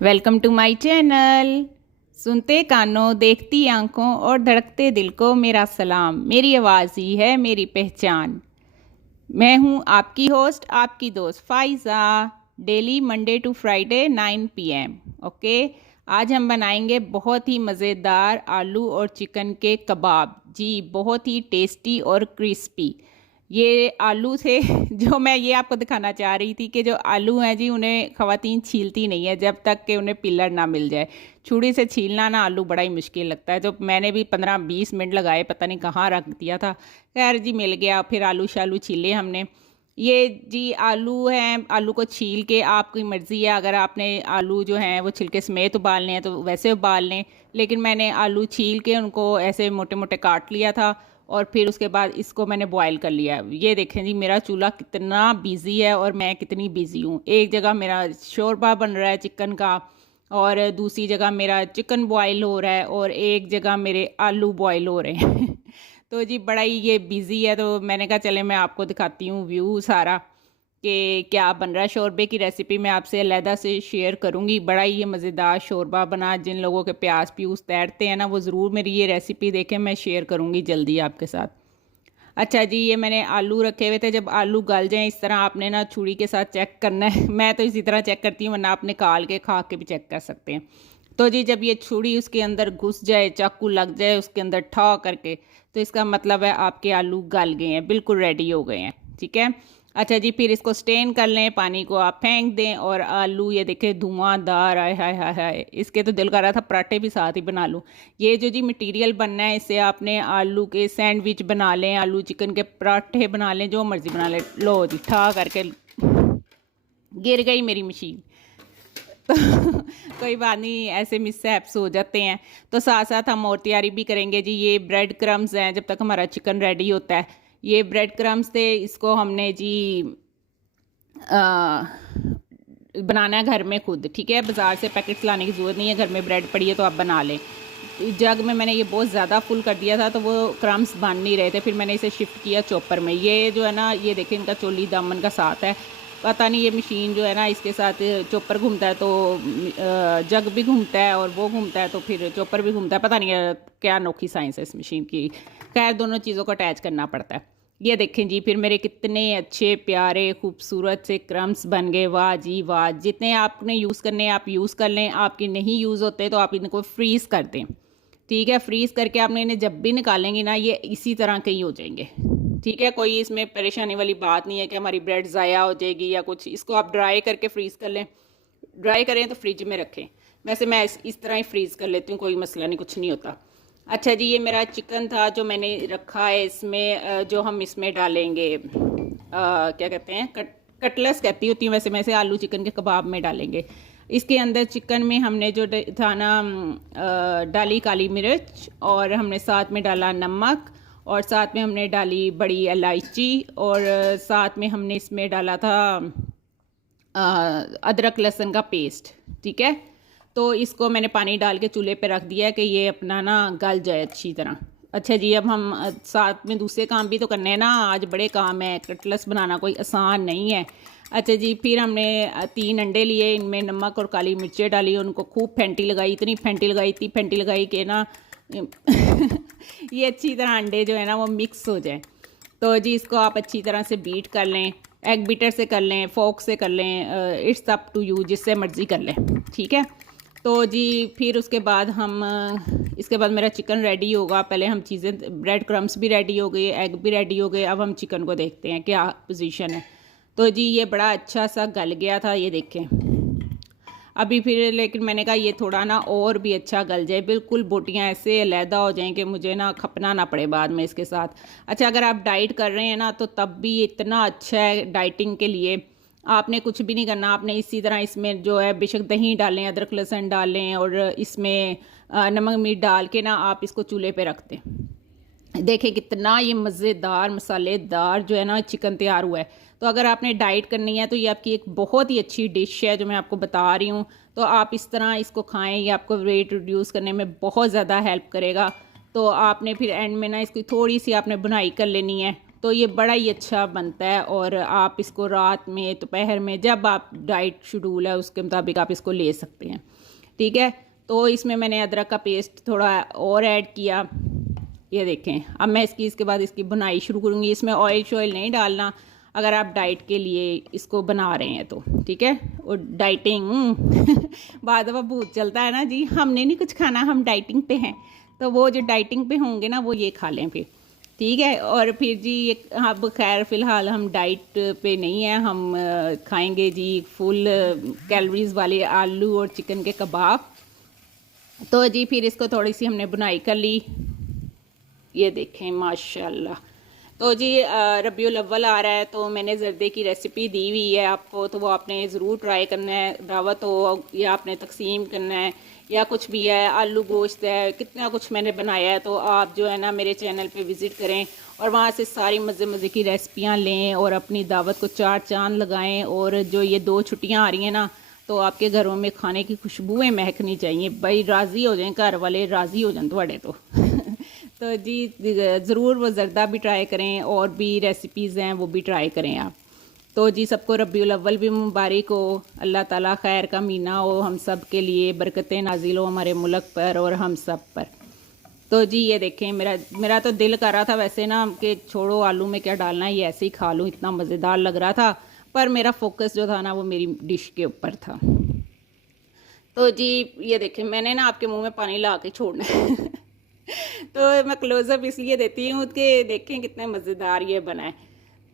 Welcome to my channel. सुनते कानों, देखती आंखों और धड़कते दिल को मेरा सलाम। मेरी आवाज़ ही है मेरी पहचान। मैं हूँ आपकी होस्ट, आपकी दोस्त Faiza. Daily Monday to Friday 9 PM। Okay. आज हम बनाएंगे बहुत ही मज़ेदार आलू और चिकन के कबाब। जी, बहुत ही टेस्टी और क्रिस्पी ये आलू थे जो मैं ये आपको दिखाना चाह रही थी कि जो आलू हैं जी, उन्हें ख़वातीन छीलती नहीं है जब तक कि उन्हें पिलर ना मिल जाए। छुरी से छीलना ना आलू बड़ा ही मुश्किल लगता है। तो मैंने भी 15-20 मिनट लगाए, पता नहीं कहाँ रख दिया था। खैर जी, मिल गया। फिर आलू शालू छीले हमने। ये जी आलू हैं, आलू को छील के आपकी मर्ज़ी है, अगर आपने आलू जो हैं वो छिलके समेत उबालने हैं तो वैसे उबाल लें, लेकिन मैंने आलू छील के उनको ऐसे मोटे मोटे काट लिया था और फिर उसके बाद इसको मैंने बॉयल कर लिया। ये देखें जी, मेरा चूल्हा कितना बिज़ी है और मैं कितनी बिज़ी हूँ। एक जगह मेरा शोरबा बन रहा है चिकन का, और दूसरी जगह मेरा चिकन बॉयल हो रहा है, और एक जगह मेरे आलू बॉयल हो रहे हैं तो जी बड़ा ही ये बिज़ी है। तो मैंने कहा चले मैं आपको दिखाती हूँ व्यू सारा कि क्या बन रहा है। शोरबे की रेसिपी मैं आपसे अलहदा से शेयर करूँगी। बड़ा ही ये मज़ेदार शोरबा बना। जिन लोगों के प्याज प्यूज तैरते हैं ना, वो ज़रूर मेरी ये रेसिपी देखें। मैं शेयर करूँगी जल्दी आपके साथ। अच्छा जी, ये मैंने आलू रखे हुए थे। जब आलू गल जाएं इस तरह आपने ना छुरी के साथ चेक करना है मैं तो इसी तरह चेक करती हूँ, वरना आप निकाल के खा के भी चेक कर सकते हैं। तो जी जब ये छुरी उसके अंदर घुस जाए, चाकू लग जाए उसके अंदर ठा करके, तो इसका मतलब है आपके आलू गल गए हैं, बिल्कुल रेडी हो गए हैं। ठीक है। अच्छा जी, फिर इसको स्टेन कर लें, पानी को आप फेंक दें, और आलू ये देखें धुआंधार। आए हाय हाय हाय, इसके तो दिल कर रहा था पराठे भी साथ ही बना लूँ। ये जो जी मटेरियल बनना है, इससे आपने आलू के सैंडविच बना लें, आलू चिकन के पराठे बना लें, जो मर्ज़ी बना लें। लो जी, ठा करके गिर गई मेरी मशीन तो कोई बात नहीं, ऐसे मिसहैप्स हो जाते हैं। तो साथ साथ हम और तैयारी भी करेंगे जी। ये ब्रेड क्रम्स हैं, जब तक हमारा चिकन रेडी होता है। ये ब्रेड क्रम्स थे, इसको हमने जी बनाना है घर में खुद। ठीक है, बाज़ार से पैकेट्स लाने की ज़रूरत नहीं है, घर में ब्रेड पड़ी है तो आप बना लें। जग में मैंने ये बहुत ज़्यादा फुल कर दिया था तो वो क्रम्स बन नहीं रहे थे, फिर मैंने इसे शिफ्ट किया चॉपर में। ये जो है ना, ये देखें इनका चोली दामन का साथ है। पता नहीं ये मशीन जो है ना, इसके साथ चॉपर घूमता है तो जग भी घूमता है, और वो घूमता है तो फिर चॉपर भी घूमता है। पता नहीं है क्या अनोखी साइंस है इस मशीन की। खैर, दोनों चीज़ों को अटैच करना पड़ता है। ये देखें जी, फिर मेरे कितने अच्छे प्यारे खूबसूरत से क्रम्स बन गए। वाह जी वाह। जितने आपने यूज़ करने आप यूज़ कर लें, आपके नहीं यूज़ होते तो आप इनको फ्रीज़ कर दें। ठीक है, फ्रीज़ करके आपने इन्हें जब भी निकालेंगे ना, ये इसी तरह के ही हो जाएंगे। ठीक है, कोई इसमें परेशानी वाली बात नहीं है कि हमारी ब्रेड ज़ाया हो जाएगी या कुछ। इसको आप ड्राई करके फ्रीज़ कर लें। ड्राई करें तो फ्रिज में रखें। वैसे मैं इस तरह ही फ्रीज़ कर लेती हूँ, कोई मसला नहीं, कुछ नहीं होता। अच्छा जी, ये मेरा चिकन था जो मैंने रखा है। इसमें जो हम इसमें डालेंगे, क्या कहते हैं, कटलेट्स कहती होती हूँ वैसे मैं इसे, आलू चिकन के कबाब में डालेंगे। इसके अंदर चिकन में हमने जो था ना, डाली काली मिर्च, और हमने साथ में डाला नमक, और साथ में हमने डाली बड़ी इलायची, और साथ में हमने इसमें डाला था अदरक लहसुन का पेस्ट। ठीक है, तो इसको मैंने पानी डाल के चूल्हे पे रख दिया है कि ये अपना ना गल जाए अच्छी तरह। अच्छा जी, अब हम साथ में दूसरे काम भी तो करने हैं ना, आज बड़े काम है। कटलेट्स बनाना कोई आसान नहीं है। अच्छा जी, फिर हमने 3 अंडे लिए, इनमें नमक और काली मिर्चें डाली, उनको खूब फेंटी लगाई, इतनी फेंटी लगाई कि ना ये अच्छी तरह अंडे जो है ना वो मिक्स हो जाए। तो जी इसको आप अच्छी तरह से बीट कर लें, एग बीटर से कर लें, फोक से कर लें, इट्स अप टू यू, जिससे मर्ज़ी कर लें। ठीक है, तो जी फिर उसके बाद हम इसके बाद मेरा चिकन रेडी होगा। पहले हम चीज़ें, ब्रेड क्रम्स भी रेडी हो गए, एग भी रेडी हो गए। अब हम चिकन को देखते हैं क्या पोजीशन है। तो जी ये बड़ा अच्छा सा गल गया था, ये देखें अभी। फिर लेकिन मैंने कहा ये थोड़ा ना और भी अच्छा गल जाए, बिल्कुल बोटियाँ ऐसे अलहदा हो जाएं कि मुझे ना खपना ना पड़े बाद में इसके साथ। अच्छा, अगर आप डाइट कर रहे हैं ना, तो तब भी ये इतना अच्छा है डाइटिंग के लिए। आपने कुछ भी नहीं करना, आपने इसी तरह इसमें जो है बेशक दही डालें, अदरक लहसुन डालें, और इसमें नमक मिर्च डाल के ना आप इसको चूल्हे पे रख दें। देखें कितना ये मज़ेदार मसालेदार जो है ना चिकन तैयार हुआ है। तो अगर आपने डाइट करनी है तो ये आपकी एक बहुत ही अच्छी डिश है जो मैं आपको बता रही हूँ। तो आप इस तरह इसको खाएं, ये आपको वेट रिड्यूस करने में बहुत ज़्यादा हेल्प करेगा। तो आपने फिर एंड में ना इसकी थोड़ी सी आपने बुनाई कर लेनी है, तो ये बड़ा ही अच्छा बनता है। और आप इसको रात में, दोपहर में, जब आप डाइट शेड्यूल है उसके मुताबिक आप इसको ले सकते हैं, ठीक है। तो इसमें मैंने अदरक का पेस्ट थोड़ा और ऐड किया, ये देखें। अब मैं इसके बाद इसकी बुनाई शुरू करूँगी। इसमें ऑयल शॉयल नहीं डालना अगर आप डाइट के लिए इसको बना रहे हैं तो, ठीक है। और डाइटिंग बाद दफ़ा भूत चलता है ना जी, हमने नहीं कुछ खाना, हम डाइटिंग पे हैं। तो वो जो डाइटिंग पे होंगे ना वो ये खा लें फिर, ठीक है। और फिर जी ये अब खैर फ़िलहाल हम डाइट पे नहीं हैं, हम खाएंगे जी फुल कैलोरीज वाले आलू और चिकन के कबाब। तो जी फिर इसको थोड़ी सी हमने बुनाई कर ली, ये देखें माशाल्लाह। तो जी रबीउल अव्वल आ रहा है तो मैंने ज़र्दे की रेसिपी दी हुई है आपको, तो वो आपने ज़रूर ट्राई करना है। दावत हो या आपने तकसीम करना है या कुछ भी है, आलू गोश्त है, कितना कुछ मैंने बनाया है। तो आप जो है ना मेरे चैनल पे विज़िट करें और वहाँ से सारी मज़े मज़े की रेसिपियाँ लें और अपनी दावत को चार चांद लगाएं। और जो ये 2 छुट्टियाँ आ रही हैं ना, तो आपके घरों में खाने की खुशबुएँ महकनी चाहिए भाई, राज़ी हो जाएं घर वाले, राज़ी हो जाएं थोड़े तो तो जी ज़रूर वो ज़र्दा भी ट्राई करें और भी रेसिपीज़ हैं वो भी ट्राई करें आप। तो जी सबको रबीउल अव्वल भी मुबारक हो, अल्लाह ताला खैर का महीना हो हम सब के लिए, बरकतें नाजिल हो हमारे मुल्क पर और हम सब पर। तो जी ये देखें, मेरा तो दिल कर रहा था वैसे ना कि छोड़ो आलू में क्या डालना है, ये ऐसे ही खा लूँ, इतना मज़ेदार लग रहा था। पर मेरा फोकस जो था ना वो मेरी डिश के ऊपर था। तो जी ये देखें, मैंने ना आपके मुंह में पानी ला के छोड़ना है तो मैं क्लोज़अप इसलिए देती हूँ कि देखें कितने मज़ेदार ये बना है।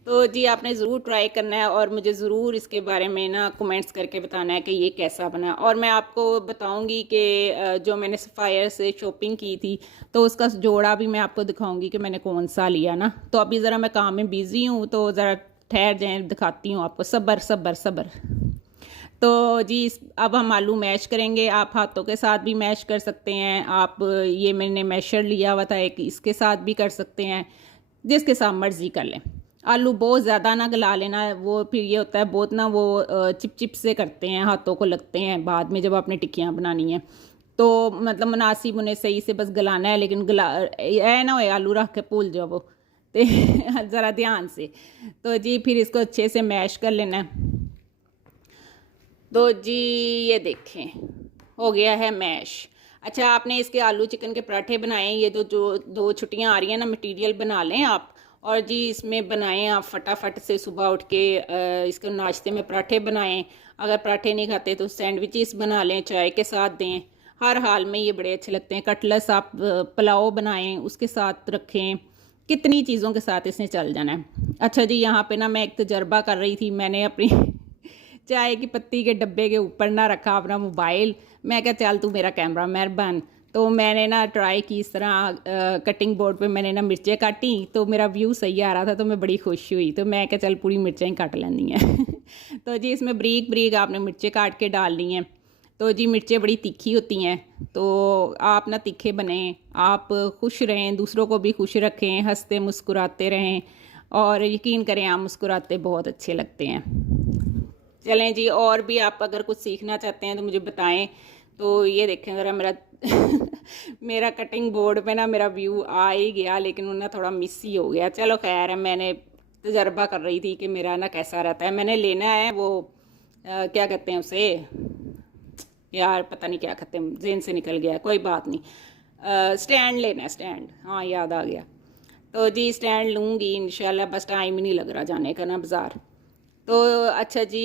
तो जी आपने ज़रूर ट्राई करना है और मुझे ज़रूर इसके बारे में ना कमेंट्स करके बताना है कि ये कैसा बना। और मैं आपको बताऊंगी कि जो मैंने सफ़ायर से शॉपिंग की थी तो उसका जोड़ा भी मैं आपको दिखाऊंगी कि मैंने कौन सा लिया ना। तो अभी ज़रा मैं काम में बिज़ी हूँ तो ज़रा ठहर जाए, दिखाती हूँ आपको, सब्र सब्र सब्र। तो जी अब हम आलू मैश करेंगे। आप हाथों के साथ भी मैश कर सकते हैं, आप ये मैंने मैशर लिया हुआ था एक, इसके साथ भी कर सकते हैं, जिसके साथ मर्ज़ी कर लें। आलू बहुत ज़्यादा ना गला लेना, वो फिर ये होता है बहुत ना वो चिप चिप से करते हैं, हाथों को लगते हैं बाद में जब आपने टिक्कियाँ बनानी हैं। तो मतलब मुनासिब उन्हें सही से बस गलाना है, लेकिन गला ऐ ना हो आलू रख के भूल जाओ वो तो ज़रा ध्यान से। तो जी फिर इसको अच्छे से मैश कर लेना है। तो जी ये देखें हो गया है मैश। अच्छा आपने इसके आलू चिकन के पराठे बनाए, ये तो जो 2 छुट्टियां आ रही हैं ना, मटेरियल बना लें आप और जी इसमें बनाएं आप फटाफट से। सुबह उठ के इसके नाश्ते में पराठे बनाएं। अगर पराठे नहीं खाते तो सैंडविचेस बना लें, चाय के साथ दें, हर हाल में ये बड़े अच्छे लगते हैं। कटलेट्स आप पुलाव बनाएं उसके साथ रखें, कितनी चीज़ों के साथ इसने चल जाना है। अच्छा जी यहाँ पे ना मैं एक तजर्बा कर रही थी, मैंने अपनी चाय की पत्ती के डब्बे के ऊपर ना रखा अपना मोबाइल, मैं क्या चल तू मेरा कैमरा मैन बन। तो मैंने ना ट्राई की इस तरह कटिंग बोर्ड पे मैंने ना मिर्चें काटी तो मेरा व्यू सही आ रहा था, तो मैं बड़ी खुश हुई। तो मैं क्या चल पूरी मिर्चें ही काट लेनी हैं तो जी इसमें ब्रीक ब्रीक आपने मिर्चें काट के डालनी हैं। तो जी मिर्चें बड़ी तीखी होती हैं, तो आप ना तीखे बने, आप खुश रहें, दूसरों को भी खुश रखें, हंसते मुस्कुराते रहें और यकीन करें आप मुस्कुराते बहुत अच्छे लगते हैं। चलें जी, और भी आप अगर कुछ सीखना चाहते हैं तो मुझे बताएं। तो ये देखें ज़रा मेरा मेरा कटिंग बोर्ड पे ना मेरा व्यू आ ही गया, लेकिन वो ना थोड़ा मिस ही हो गया। चलो खैर है, मैंने तजर्बा कर रही थी कि मेरा ना कैसा रहता है। मैंने लेना है वो क्या कहते हैं उसे, यार पता नहीं क्या कहते हैं, जेन से निकल गया, कोई बात नहीं। स्टैंड लेना है, स्टैंड, हाँ याद आ गया। तो जी स्टैंड लूँगी इंशाल्लाह, बस टाइम ही नहीं लग रहा जाने का ना बाज़ार। तो अच्छा जी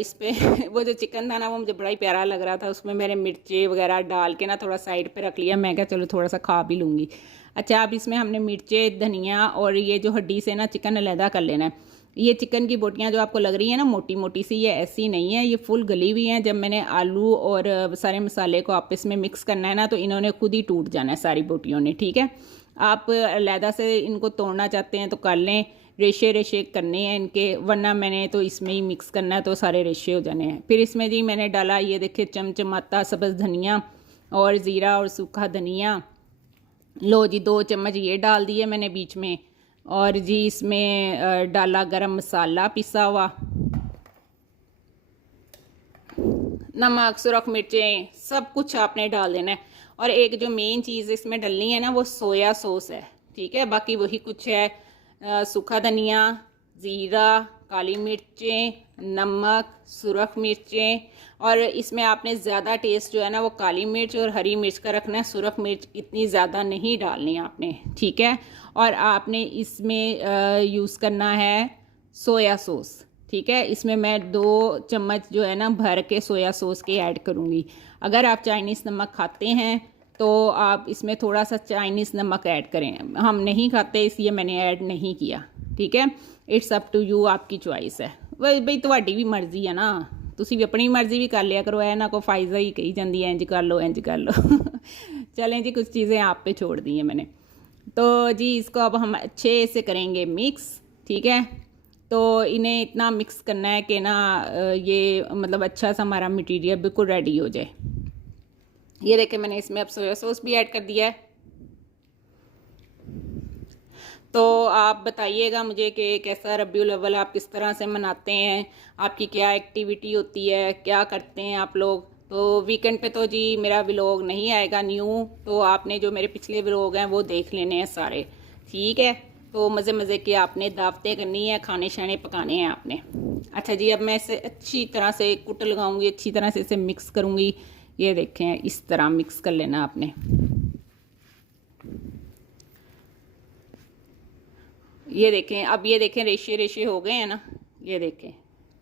इस पे वो जो चिकन था ना वो मुझे बड़ा ही प्यारा लग रहा था, उसमें मैंने मिर्ची वगैरह डाल के ना थोड़ा साइड पे रख लिया। मैं क्या चलो थोड़ा सा खा भी लूँगी। अच्छा अब इसमें हमने मिर्ची, धनिया और ये जो हड्डी से ना चिकन अलहदा कर लेना है। ये चिकन की बोटियाँ जो आपको लग रही है ना मोटी मोटी सी, ये ऐसी नहीं है, ये फुल गली हुई हैं। जब मैंने आलू और सारे मसाले को आपस में मिक्स करना है ना तो इन्होंने खुद ही टूट जाना है सारी बोटियों ने, ठीक है। आप अलहदा से इनको तोड़ना चाहते हैं तो कर लें, रेशे रेशे करने हैं इनके, वरना मैंने तो इसमें ही मिक्स करना है तो सारे रेशे हो जाने हैं। फिर इसमें जी मैंने डाला ये देखिए चमचमाता सब्ज़ धनिया और ज़ीरा और सूखा धनिया, लो जी 2 चम्मच ये डाल दिए मैंने बीच में। और जी इसमें डाला गरम मसाला पिसा हुआ, नमक, सुरख मिर्चें, सब कुछ आपने डाल देना है। और एक जो मेन चीज़ इसमें डलनी है ना वो सोया सॉस है, ठीक है। बाकी वही कुछ है सूखा धनिया, ज़ीरा, काली मिर्चें, नमक, सुरख मिर्चें, और इसमें आपने ज़्यादा टेस्ट जो है ना वो काली मिर्च और हरी मिर्च का रखना है। सुरख मिर्च इतनी ज़्यादा नहीं डालनी आपने, ठीक है। और आपने इसमें यूज़ करना है सोया सॉस, ठीक है। इसमें मैं 2 चम्मच जो है ना भर के सोया सॉस के ऐड करूँगी। अगर आप चाइनीज़ नमक खाते हैं तो आप इसमें थोड़ा सा चाइनीज़ नमक ऐड करें। हम नहीं खाते इसलिए मैंने ऐड नहीं किया, ठीक है। इट्स अप टू यू, आपकी चॉइस है। ਬਈ ਤੁਹਾਡੀ ਵੀ ਮਰਜ਼ੀ ਹੈ ਨਾ, ਤੁਸੀਂ ਵੀ ਆਪਣੀ ਮर्जी भी कर लिया करो। है ना को फायदा ही कही जाती है इंज कर लो इंज कर लो। चलें जी, कुछ चीज़ें आप पे छोड़ दी हैं मैंने। तो जी इसको अब हम अच्छे से करेंगे मिक्स, ठीक है। तो इन्हें इतना मिक्स करना है कि ना ये मतलब अच्छा सा हमारा मटीरियल बिल्कुल रेडी हो जाए। ये देखें मैंने इसमें अब सोया सॉस भी ऐड कर दिया है। तो आप बताइएगा मुझे कि कैसा रबीउल अव्वल आप किस तरह से मनाते हैं, आपकी क्या एक्टिविटी होती है, क्या करते हैं आप लोग। तो वीकेंड पे तो जी मेरा व्लॉग नहीं आएगा न्यू, तो आपने जो मेरे पिछले व्लॉग हैं वो देख लेने हैं सारे, ठीक है। तो मज़े मज़े की आपने दावतें करनी है, खाने शाने पकाने हैं आपने। अच्छा जी, अब मैं इसे अच्छी तरह से कुट लगाऊंगी, अच्छी तरह से इसे मिक्स करूँगी। ये देखें इस तरह मिक्स कर लेना आपने। ये देखें, अब ये देखें रेशे रेशे हो गए हैं ना। ये देखें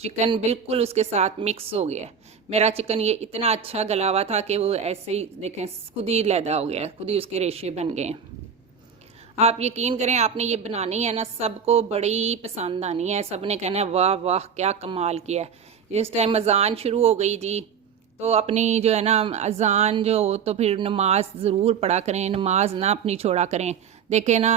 चिकन बिल्कुल उसके साथ मिक्स हो गया है। मेरा चिकन ये इतना अच्छा गला हुआ था कि वो ऐसे ही देखें खुद ही लैदा हो गया, खुद ही उसके रेशे बन गए हैं। आप यकीन करें आपने ये बनानी है ना, सबको बड़ी पसंद आनी है। सब ने कहना है वाह वाह क्या कमाल किया है। इस टाइम अजान शुरू हो गई जी, तो अपनी जो है ना अजान जो हो तो फिर नमाज ज़रूर पढ़ा करें, नमाज ना अपनी छोड़ा करें। देखें ना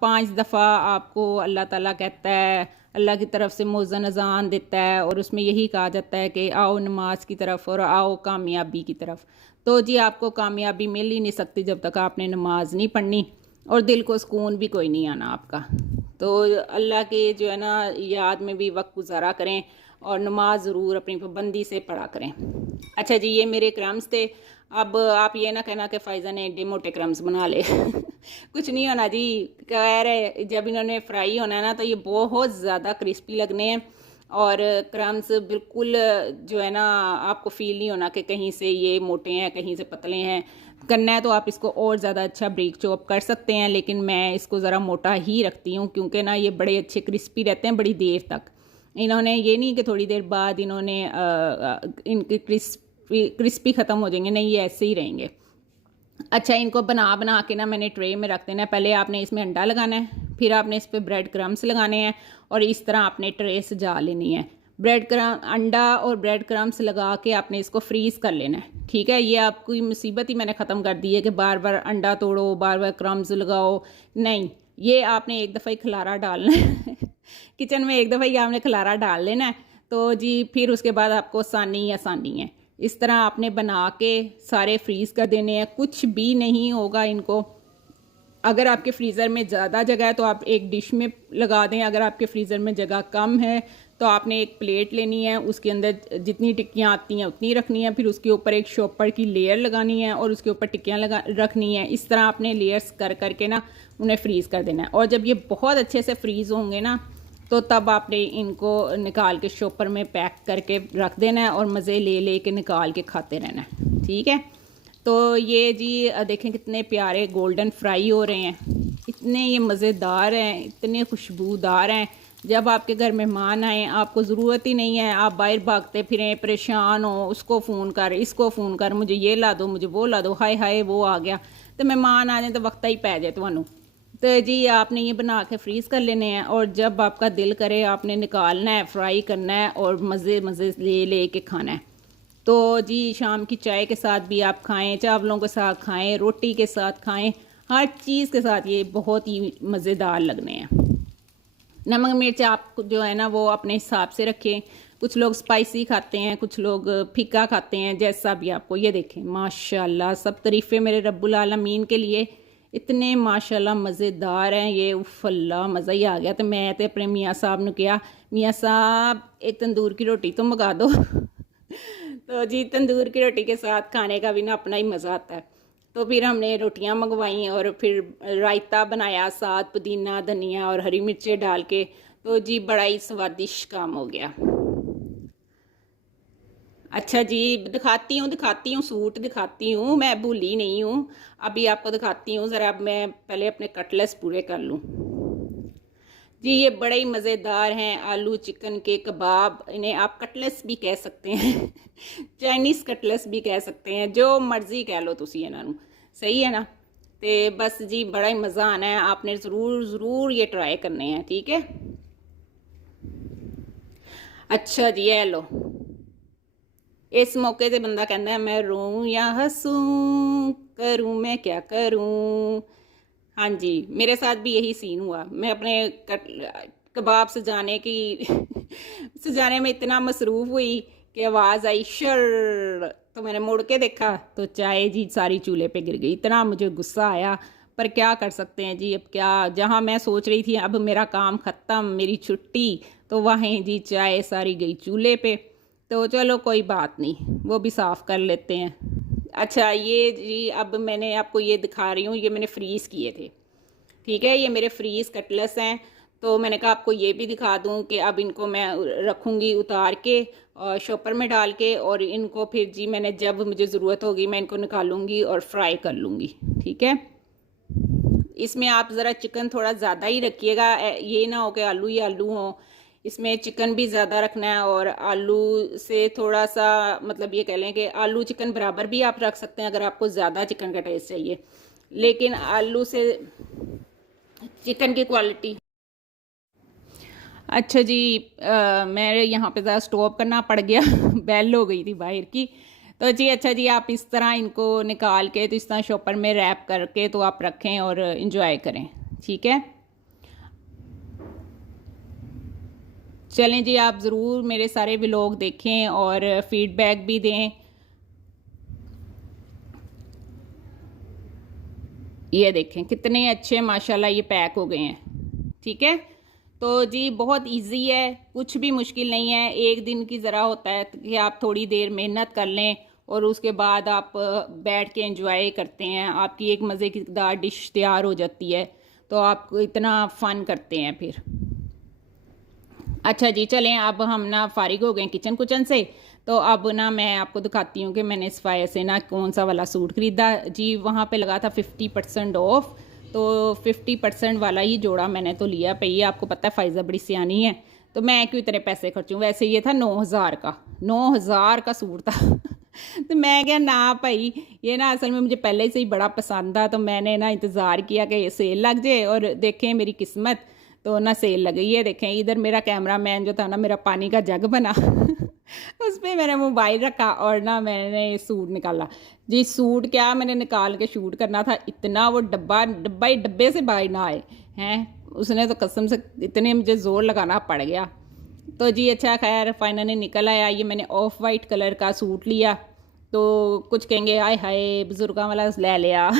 5 दफ़ा आपको अल्लाह ताला कहता है, अल्लाह की तरफ से मुअज़्ज़िन अजान देता है और उसमें यही कहा जाता है कि आओ नमाज की तरफ और आओ कामयाबी की तरफ। तो जी आपको कामयाबी मिल ही नहीं सकती जब तक आपने नमाज नहीं पढ़नी, और दिल को सुकून भी कोई नहीं आना आपका। तो अल्लाह के जो है ना याद में भी वक्त गुजारा करें और नमाज ज़रूर अपनी पाबंदी से पढ़ा करें। अच्छा जी, ये मेरे क्रम्स थे। अब आप ये ना कहना कि फ़ायज़ा ने एडे मोटे क्रम्स बना ले। कुछ नहीं होना जी, कह रहे जब इन्होंने फ्राई होना है ना तो ये बहुत ज़्यादा क्रिस्पी लगने हैं, और क्रम्स बिल्कुल जो है ना आपको फ़ील नहीं होना कि कहीं से ये मोटे हैं कहीं से पतले हैं। करना है तो आप इसको और ज़्यादा अच्छा ब्रेक चॉप कर सकते हैं, लेकिन मैं इसको ज़रा मोटा ही रखती हूँ क्योंकि ना ये बड़े अच्छे क्रिस्पी रहते हैं बड़ी देर तक। इन्होंने ये नहीं कि थोड़ी देर बाद इन्होंने इनके क्रिस्पी ख़त्म हो जाएंगे, नहीं ये ऐसे ही रहेंगे। अच्छा, इनको बना बना के ना मैंने ट्रे में रख देना है। पहले आपने इसमें अंडा लगाना है, फिर आपने इस पर ब्रेड क्रम्स लगाने हैं और इस तरह आपने ट्रे सजा लेनी है। ब्रेड क्रम अंडा और ब्रेड क्रम्स लगा के आपने इसको फ्रीज़ कर लेना है, ठीक है। ये आपकी मुसीबत ही मैंने ख़त्म कर दी है कि बार बार अंडा तोड़ो, बार बार क्रम्स लगाओ, नहीं, ये आपने एक दफ़ा ही खलारा डालना है। किचन में एक दफ़ा ही आपने खलारा डाल लेना है, तो जी फिर उसके बाद आपको आसानी है। इस तरह आपने बना के सारे फ्रीज़ कर देने हैं, कुछ भी नहीं होगा इनको। अगर आपके फ्रीज़र में ज़्यादा जगह है तो आप एक डिश में लगा दें, अगर आपके फ्रीज़र में जगह कम है तो आपने एक प्लेट लेनी है, उसके अंदर जितनी टिक्कियाँ आती हैं उतनी रखनी है, फिर उसके ऊपर एक शॉपर की लेयर लगानी है और उसके ऊपर टिक्कियाँ रखनी है। इस तरह आपने लेयर्स कर करके ना उन्हें फ्रीज़ कर देना है। और जब ये बहुत अच्छे से फ्रीज़ होंगे ना तो तब आपने इनको निकाल के शॉपर में पैक करके रख देना है और मज़े ले ले के निकाल के खाते रहना है, ठीक है। तो ये जी देखें कितने प्यारे गोल्डन फ्राई हो रहे हैं, इतने ये मज़ेदार हैं, इतने खुशबूदार हैं। जब आपके घर मेहमान आए आपको ज़रूरत ही नहीं है आप बाहर भागते फिरें, परेशान हो, उसको फ़ोन कर इसको फ़ोन कर, मुझे ये ला दो मुझे वो ला दो, हाय हाय वो आ गया। तो मेहमान आ जाए तो वक्त ही पै जाए थानू। तो जी आपने ये बना के फ्रीज़ कर लेने हैं और जब आपका दिल करे आपने निकालना है, फ्राई करना है और मज़े मज़े ले के खाना है। तो जी शाम की चाय के साथ भी आप खाएं, चावलों के साथ खाएं, रोटी के साथ खाएं, हर चीज़ के साथ ये बहुत ही मज़ेदार लगने हैं। नमक मिर्च आप जो है ना वो अपने हिसाब से रखें, कुछ लोग स्पाइसी खाते हैं, कुछ लोग फीका खाते हैं, जैसा भी आपको। ये देखें माशाल्लाह, सब तारीफ़ें मेरे रब्बुल आलमीन के लिए, इतने माशाल्लाह मज़ेदार हैं ये। उफ़ अल्लाह मज़ा ही आ गया। तो मैं तो अपने मियाँ साहब ने कहा, मियाँ साहब एक तंदूर की रोटी तो मंगा दो। तो जी तंदूर की रोटी के साथ खाने का भी ना अपना ही मज़ा आता है। तो फिर हमने रोटियां मंगवाई और फिर रायता बनाया, साथ पुदीना धनिया और हरी मिर्चें डाल के। तो जी बड़ा ही स्वादिष्ट काम हो गया। अच्छा जी, दिखाती हूँ सूट दिखाती हूँ, मैं भूली नहीं हूँ। अभी आपको दिखाती हूँ ज़रा। अब मैं पहले अपने कटलेट्स पूरे कर लूँ। जी ये बड़े ही मज़ेदार हैं आलू चिकन के कबाब। इन्हें आप कटलेट्स भी कह सकते हैं चाइनीज़ कटलेट्स भी कह सकते हैं, जो मर्जी कह लो तुसी इन्हों। सही है ना। तो बस जी बड़ा ही मज़ा आना है, आपने ज़रूर ये ट्राई करने हैं, ठीक है। अच्छा जी, है लो। इस मौके ते बंदा कहता है मैं रोऊं या हंसूं, करूं मैं क्या करूं। हाँ जी, मेरे साथ भी यही सीन हुआ। मैं अपने कबाब सजाने में इतना मसरूफ़ हुई कि आवाज़ आई शर। तो मैंने मुड़ के देखा तो चाय जी सारी चूल्हे पे गिर गई। इतना मुझे गुस्सा आया, पर क्या कर सकते हैं जी। अब क्या, जहाँ मैं सोच रही थी अब मेरा काम ख़त्म, मेरी छुट्टी, तो वहीं जी चाय सारी गई चूल्हे पे। तो चलो कोई बात नहीं, वो भी साफ़ कर लेते हैं। अच्छा ये जी, अब मैंने आपको ये दिखा रही हूँ, ये मैंने फ्रीज़ किए थे, ठीक है। ये मेरे फ्रीज़ कटलेट्स हैं। तो मैंने कहा आपको ये भी दिखा दूँ कि अब इनको मैं रखूँगी उतार के और शॉपर में डाल के, और इनको फिर जी मैंने जब मुझे ज़रूरत होगी मैं इनको निकालूंगी और फ्राई कर लूँगी, ठीक है। इसमें आप ज़रा चिकन थोड़ा ज़्यादा ही रखिएगा, ये ना हो कि आलू ही आलू हों। इसमें चिकन भी ज़्यादा रखना है, और आलू से थोड़ा सा, मतलब ये कह लें कि आलू चिकन बराबर भी आप रख सकते हैं अगर आपको ज़्यादा चिकन का टेस्ट चाहिए। लेकिन आलू से चिकन की क्वालिटी। अच्छा जी, मेरे यहाँ पे ज़रा स्टॉप करना पड़ गया बेल हो गई थी बाहर की। तो जी अच्छा जी, आप इस तरह इनको निकाल के तो इस तरह शॉपर में रैप करके तो आप रखें और इंजॉय करें, ठीक है। चलें जी, आप ज़रूर मेरे सारे व्लॉग देखें और फीडबैक भी दें। ये देखें कितने अच्छे माशाल्लाह ये पैक हो गए हैं, ठीक है। तो जी बहुत इजी है, कुछ भी मुश्किल नहीं है। एक दिन की ज़रा होता है कि आप थोड़ी देर मेहनत कर लें और उसके बाद आप बैठ के एंजॉय करते हैं, आपकी एक मज़े की डिश तैयार हो जाती है, तो आप इतना फ़न करते हैं फिर। अच्छा जी, चलें अब हम ना फारिग हो गए किचन कुचन से। तो अब ना मैं आपको दिखाती हूँ कि मैंने सफाया से ना कौन सा वाला सूट ख़रीदा जी। वहाँ पे लगा था 50% ऑफ, तो 50% वाला ही जोड़ा मैंने तो लिया। पे आपको पता है फ़ायज़ा बड़ी सियानी है, तो मैं क्यों इतने पैसे खर्चूँ। वैसे ये था 9,000 का, 9,000 का सूट था तो मैं क्या ना भाई, ये ना असल में मुझे पहले से ही बड़ा पसंद था, तो मैंने ना इंतज़ार किया कि ये सेल लग जाए, और देखें मेरी किस्मत, तो ना सेल लग गई। ये देखें इधर मेरा कैमरा मैन जो था ना, मेरा पानी का जग बना उस पर मैंने मोबाइल रखा और ना मैंने सूट निकाला जी। सूट क्या मैंने निकाल के शूट करना था, इतना वो डब्बे से बाहर ना आए हैं उसने, तो कसम से इतने मुझे ज़ोर लगाना पड़ गया। तो जी अच्छा खैर फाइनली निकल आया। ये मैंने ऑफ वाइट कलर का सूट लिया। तो कुछ कहेंगे आय हाय बुजुर्गों वाला ले लिया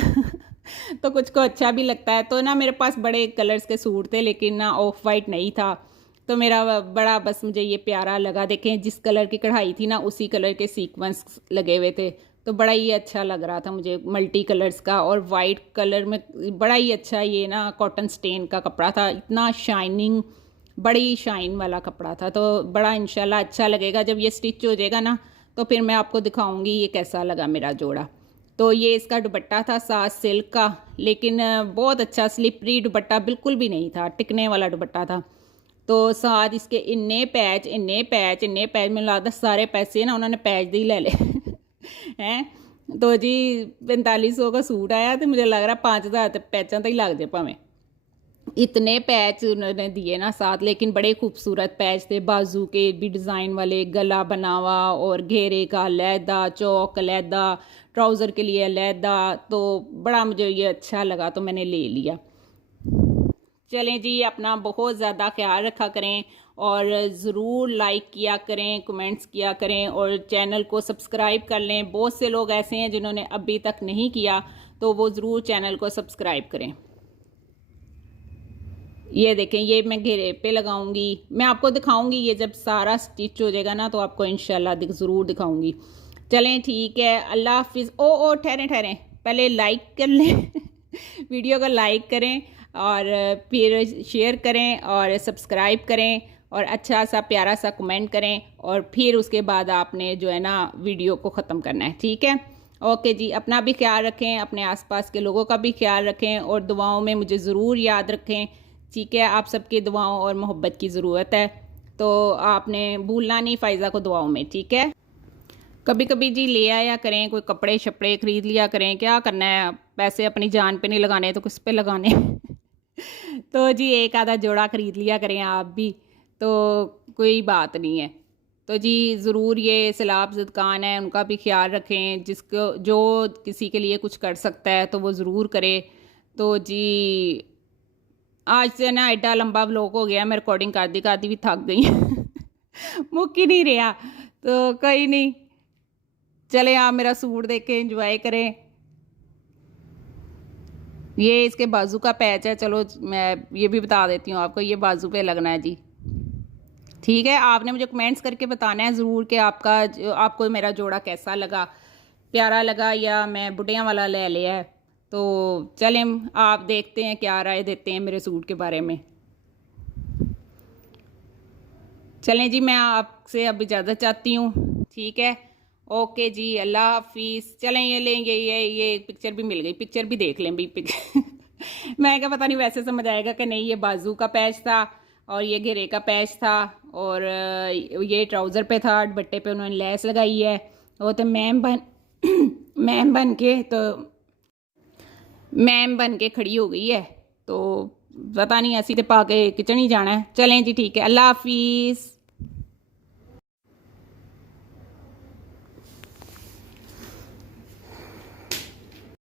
तो कुछ को अच्छा भी लगता है। तो ना मेरे पास बड़े कलर्स के सूट थे, लेकिन ना ऑफ वाइट नहीं था, तो मेरा बड़ा बस मुझे ये प्यारा लगा। देखें जिस कलर की कढ़ाई थी ना, उसी कलर के सीक्वेंस लगे हुए थे, तो बड़ा ही अच्छा लग रहा था मुझे मल्टी कलर्स का। और वाइट कलर में बड़ा ही अच्छा, ये ना कॉटन स्टेन का कपड़ा था, इतना शाइनिंग, बड़ी शाइन वाला कपड़ा था। तो बड़ा इंशाल्लाह अच्छा लगेगा जब ये स्टिच हो जाएगा ना, तो फिर मैं आपको दिखाऊंगी ये कैसा लगा मेरा जोड़ा। तो ये इसका दुपट्टा था साथ सिल्क का, लेकिन बहुत अच्छा स्लिपरी दुपट्टा बिल्कुल भी नहीं था, टिकने वाला दुपट्टा था। तो साथ इसके इन्ने पैच में लगता सारे पैसे ना उन्होंने पैच दे ही ले ले हैं। तो जी 4500 का सूट आया, तो मुझे लग रहा 5,000 पैचों तो ही लग जाए भावें, इतने पैच उन्होंने दिए ना साथ। लेकिन बड़े खूबसूरत पैच थे, बाजू के भी डिज़ाइन वाले, गला बनावा और घेरे का लहदा, चौक लहदा, ट्राउज़र के लिए लहदा। तो बड़ा मुझे ये अच्छा लगा, तो मैंने ले लिया। चलें जी, अपना बहुत ज़्यादा ख्याल रखा करें और ज़रूर लाइक किया करें, कमेंट्स किया करें और चैनल को सब्सक्राइब कर लें। बहुत से लोग ऐसे हैं जिन्होंने अभी तक नहीं किया, तो वो ज़रूर चैनल को सब्सक्राइब करें। ये देखें, ये मैं घेरे पे लगाऊंगी, मैं आपको दिखाऊंगी ये जब सारा स्टिच हो जाएगा ना, तो आपको इंशाल्लाह ज़रूर दिखाऊंगी। चलें ठीक है, अल्लाह हाफिज़। ओ ठहरें ठहरें, पहले लाइक कर लें वीडियो को लाइक करें और फिर शेयर करें और सब्सक्राइब करें और अच्छा सा प्यारा सा कमेंट करें और फिर उसके बाद आपने जो है ना वीडियो को ख़त्म करना है, ठीक है। ओके जी, अपना भी ख्याल रखें, अपने आसपास के लोगों का भी ख्याल रखें और दुआओं में मुझे ज़रूर याद रखें, ठीक है। आप सबकी दुआओं और मोहब्बत की ज़रूरत है, तो आपने भूलना नहीं फ़ाइज़ा को दुआओं में, ठीक है। कभी कभी जी ले आया करें, कोई कपड़े शपड़े ख़रीद लिया करें, क्या करना है, पैसे अपनी जान पे नहीं लगाने तो किस पे लगाने तो जी एक आधा जोड़ा ख़रीद लिया करें आप भी, तो कोई बात नहीं है। तो जी ज़रूर ये सैलाब ज़दगान है, उनका भी ख्याल रखें, जिसको जो किसी के लिए कुछ कर सकता है तो वो ज़रूर करे। तो जी आज से ना एडा लंबा व्लॉग हो गया, मैं रिकॉर्डिंग कर दी भी थक गई मुक ही नहीं रहा, तो कहीं नहीं, चले आप मेरा सूट देख के एंजॉय करें। ये इसके बाजू का पैच है, चलो मैं ये भी बता देती हूँ आपको, ये बाजू पे लगना है जी, ठीक है। आपने मुझे कमेंट्स करके बताना है ज़रूर कि आपको मेरा जोड़ा कैसा लगा, प्यारा लगा या मैं बुढ़िया वाला ले लिया है। तो चलें आप देखते हैं क्या राय देते हैं मेरे सूट के बारे में। चलें जी, मैं आपसे अब इजाज़त चाहती हूँ, ठीक है। ओके जी, अल्लाह हाफिज़। चलें ये लेंगे, ये पिक्चर भी मिल गई, पिक्चर भी देख लें भी मैं क्या पता नहीं वैसे समझ आएगा कि नहीं, ये बाजू का पैच था और ये घेरे का पैच था और ये ट्राउज़र पे था, दुपट्टे पे उन्होंने लेस लगाई है। वो तो मैम बन के खड़ी हो गई है, तो पता नहीं ऐसी तो पा के किचन ही जाना है। चलें जी, ठीक है, अल्लाह हाफिज़।